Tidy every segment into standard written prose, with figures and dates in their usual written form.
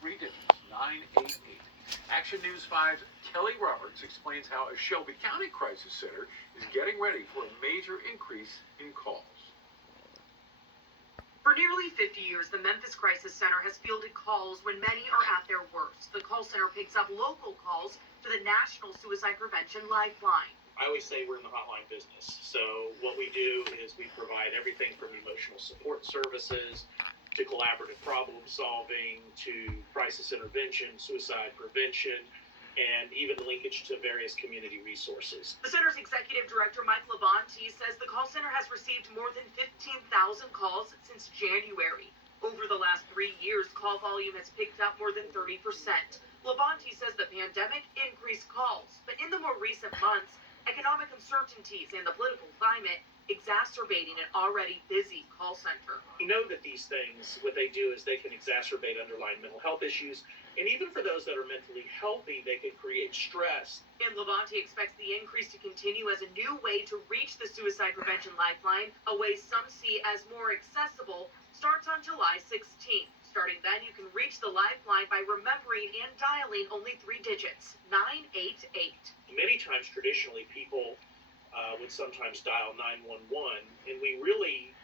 3 digits, 988. Action News 5's Kelly Roberts explains how a Shelby County Crisis Center is getting ready for a major increase in calls. For nearly 50 years, the Memphis Crisis Center has fielded calls when many are at their worst. The call center picks up local calls to the National Suicide Prevention Lifeline. I always say we're in the hotline business. So what we do is we provide everything from emotional support services to collaborative problem solving to crisis intervention, suicide prevention, and even linkage to various community resources. The center's executive director, Mike Labonte, says the call center has received more than 15,000 calls since January. Over the last 3 years, call volume has picked up more than 30%. Labonte says the pandemic increased calls, but in the more recent months, economic uncertainties and the political climate exacerbating an already busy call center. We know that these things, what they do is they can exacerbate underlying mental health issues, and even for those that are mentally healthy, they can create stress. And Labonte expects the increase to continue as a new way to reach the Suicide Prevention Lifeline, a way some see as more accessible, starts on July 16th. Starting then, you can reach the lifeline by remembering and dialing only 3 digits, 988. Many times, traditionally, people would sometimes dial 911, and we really,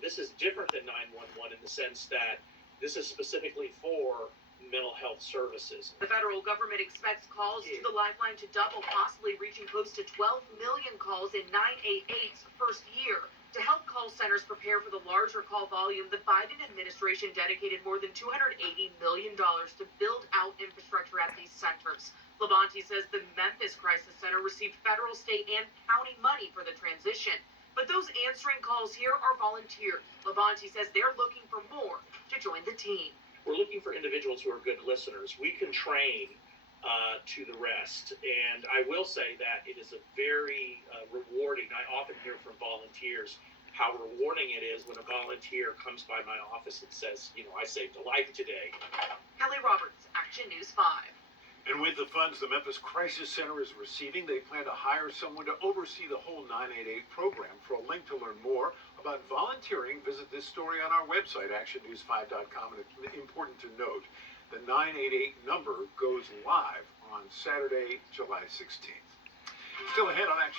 this is different than 911 in the sense that this is specifically for mental health services. The federal government expects calls to the lifeline to double, possibly reaching close to 12 million calls in 988's first year. To help call centers prepare for the larger call volume, the Biden administration dedicated more than $280 million to build out infrastructure at these centers. Labonte says the Memphis Crisis Center received federal, state, and county money for the transition. But those answering calls here are volunteers. Labonte says they're looking for more to join the team. We're looking for individuals who are good listeners. We can train to the rest. And I will say that it is a very rewarding. I often hear from volunteers how rewarding it is when a volunteer comes by my office and says, I saved a life today. Kelly Roberts, Action News 5. And with the funds the Memphis Crisis Center is receiving, they plan to hire someone to oversee the whole 988 program. For a link to learn more about volunteering, visit this story on our website, actionnews5.com. And it's important to note, the 988 number goes live on Saturday, July 16th. Still ahead on Action.